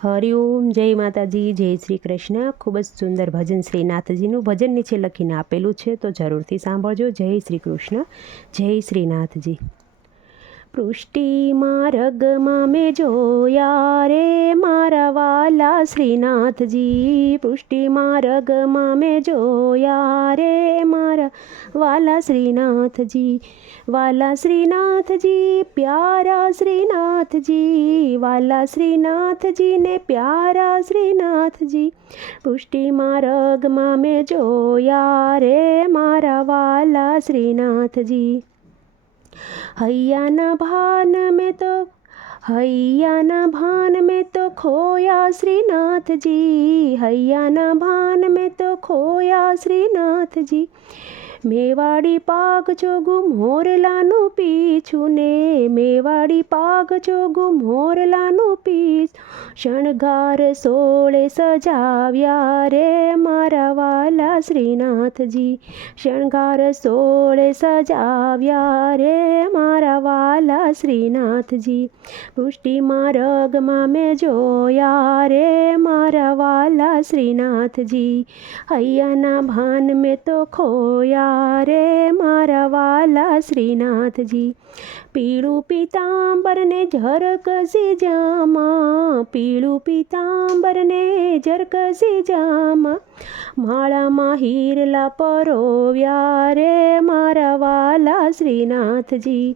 હરિઓમ, જય માતાજી, જય શ્રી કૃષ્ણ। ખૂબ જ સુંદર ભજન શ્રીનાથજીનું ભજન નીચે લખીને આપેલું છે, તો જરૂરથી સાંભળજો। જય શ્રી કૃષ્ણ, જય શ્રીનાથજી। પૃષ્ટિમાં રગમાં મેં જોયા રે મારા વાલા શ્રીનાથજી, પૃષ્ટિમાં રગમાં મેં જોયા રે મારા વાલા શ્રીનાથજી, વાલા શ્રીનાથજી, પ્યારા શ્રીનાથજી, વાલા શ્રીનાથજી ને પ્યારા શ્રીનાથજી, પૃષ્ટિમાં રગમાં મેં જોયા રે મારા વાલા શ્રીનાથજી। હૈયાના ભાન में तो खोया श्रीनाथजी, हૈયાના ભાન में तो खोया श्रीनाथजी, મેવાડી પાગ ચોગું મોરલાનું પીછું ને, મેવાડી પાગ ચોગું મોરલાનું પીછ, શણગાર સોળે સજાવ્યા રે મારા વાલા શ્રીનાથજી, શણગાર સોળે સજાવ્યા રે મારા વાલા શ્રીનાથજી, પૃષ્ટિમાં રગમાં મેં જોયા રે મારા વાલા શ્રીનાથજી, હૈયાના ભાન મેં તો ખોયા રે મારા વાલા શ્રીનાથજી, પીળું પીતાંબર ને ઝરકસી જામા, પીળું પીતાંબર ને ઝરકસી જામા, માળામાં હીરલા પરોવ્યા રે મારા વાલા શ્રીનાથજી,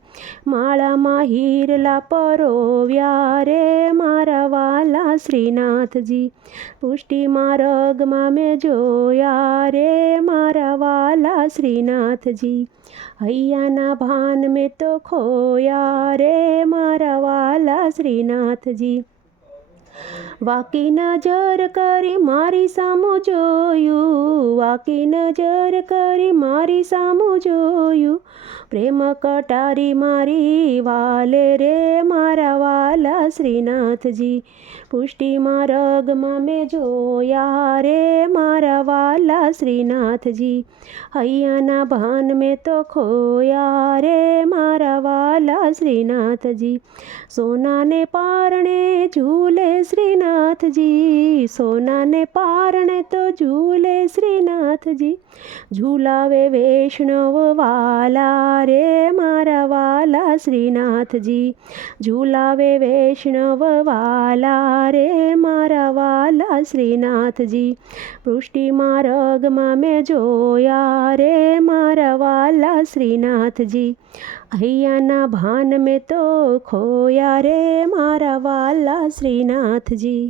માળામાં હીરલા પરોવ્યા રે મારા વાલા શ્રીનાથજી, પુષ્ટિમાં રગમાં મેં જોયા રે મારા વાલા શ્રીનાથજી, હૈયાના ભાન મેં તો ખોયા રે મારા વાલા શ્રીનાથજી, વાકી નજર કરી મારી સામું જોયું, વાકી નજર કરી મારી સામું જોયું, પ્રેમ કટારી મારી વાલે રે મારા વાલા શ્રીનાથજી, પુષ્ટિમાં રગમાં મેં જોયા રે મારા વાલા શ્રીનાથજી, હૈયાના ભાન મેં તો ખોયા રે મારા વાલા શ્રીનાથજી, સોનાને પારણે ઝૂલે શ્રીનાથજી, સોનાને પારણે તો ઝૂલે શ્રીનાથજી, ઝૂલાવે વૈષ્ણવ વાલા રે મારા વાલા શ્રીનાથજી, ઝૂલાવે વૈષ્ણવ વાલા રે મારા વાલા શ્રીનાથજી, પૃષ્ટિમાં રગમાં મેં જોયા રે મારા વાલા શ્રીનાથજી, હૈયાના ભાન મેં તો ખોયા રે મારા વાલા શ્રીનાથજી।